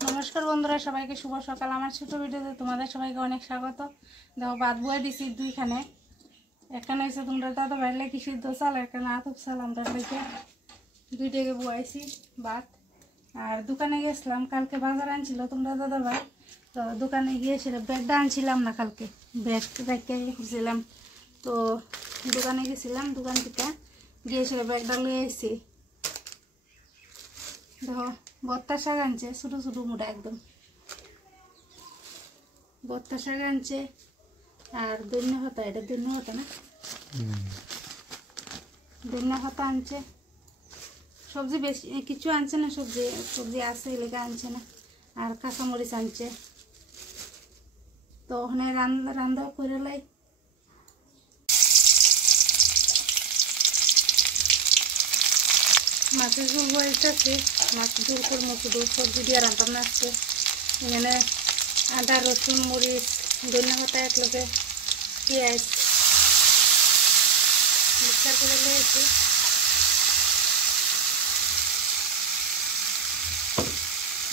নমস্কার বন্ধুরা, সবাইকে শুভ সকাল। আমার ছোট ভিডিওতে তোমাদের সবাইকে অনেক স্বাগত। দেখো ভাত বয়ে দিছি দুইখানে, একখানে হয়েছে তোমরা দাদা ভাইলে কি সিদ্ধ চাল, একখানে আতপ চাল। আমরা রেখে দুইটাকে বয়াইছি ভাত। আর দোকানে গেছিলাম, কালকে বাজার আনছিল তোমরা দাদা ভাই, তো দোকানে গিয়েছিলাম, ব্যাগটা আনছিলাম না, কালকে ব্যাগ রেখে গেছিলাম। তো দোকানে গেছিলাম, দোকান থেকে গিয়েছিল ব্যাগটা লয়ে এসেছি। দেখো বত্তা শাক আনছে, ছোটো ছোটো মোটা একদম বত্তা শাক আনছে। আর ধন্য পাতা, এটা ধন্য পাতা না, ধন্য পাতা আনছে। সবজি বেশি কিছু আনছে না, সবজি সবজি আছে এলাকা আনছে না। আর কাঁচামরিচ আনছে। তো ওখানে রান্না করে লাই। মাছের ঝোল বইতেছে, মাছ ঝোল করবো, শুধু সবজি দিয়ে রান্তাম না আজকে। এখানে আদা রসুন মরিচ ধনিয়া পাতা একলগে পেঁয়াজ মিক্সার করে নিয়েছি।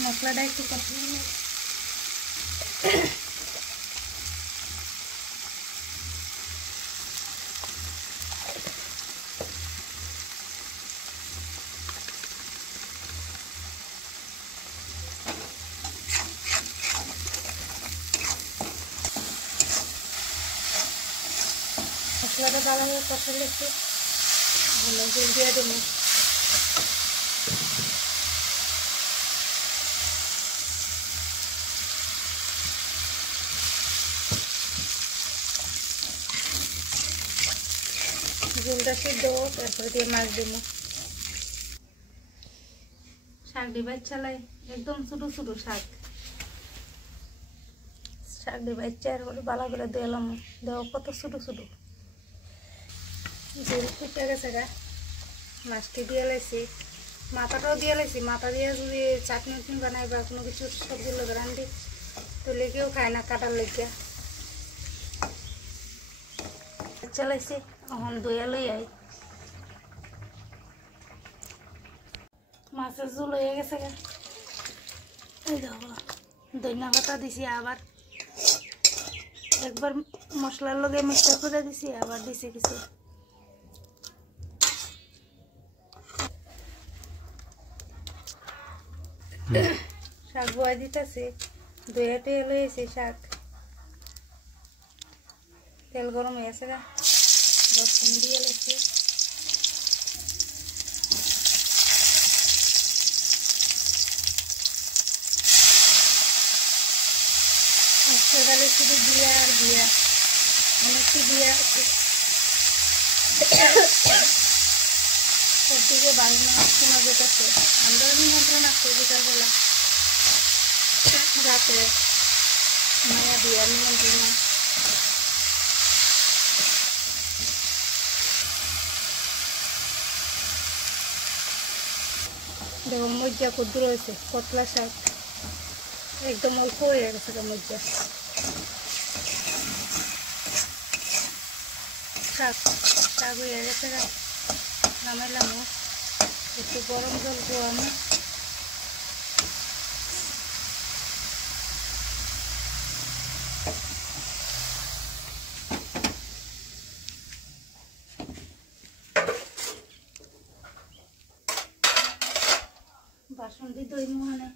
মশলাটা একটু কষিয়ে নিই। মশলাটা ভালোভাবে কষালে একটু ভালো জল দিয়ে দেবো। ঝোলটা সিদ্ধ তারপরে দিয়ে মাছ দেবো। শাক ডিবাই চালাই, একদম ছোটো ছোটো শাক। শাক ডিবাই চার ভালো করে দিলাম, দেওয়া কত ছোটো ছোটো। ঝোল ফুটে গেছে গা, মাছটি দিয়ে লাইছি, মাথাটাও দিয়ে লাইছি। মাথা দিয়ে যদি চাটনি উটনি বানাই বা কোনো কিছু সবজি লোক রান্ধি, তো লেগেও খায় না কাটার লেগে। চালাইছি, এখন দইয়া লই আই। মাছের ঝোল হয়ে গেছে গা। এই দেখো ধনিয়া পাতা দিছি, আবার একবার মশলার লগে মিক্সচার করে দিছি, আবার দিছি কিছু। শাক বয়া দিতেছি, দইয়া টইয়া লইছি শাক। তেল গরম হয়ে গেছে গা, রসুন দিয়ে লেছি। ডালে শুধু দিয়া আর দিয়া, অনেকটি দিয়া সবদিকে বাড়ি শোনা যেতেছে। আমরা নিমন্ত্রণ আসছে বিকালবেলা, রাত্রে মায়া দিয়া নিমন্ত্রণ। দেখো মজ্জা ক্ষুদ্র হয়েছে, পতলা শাক একদম অল্প হয়ে গেছে মজ্জা। শাক শাক হয়ে গেছে, নামাইলাম। একটু গরম জল আমি বাসন দিয়ে দই মানে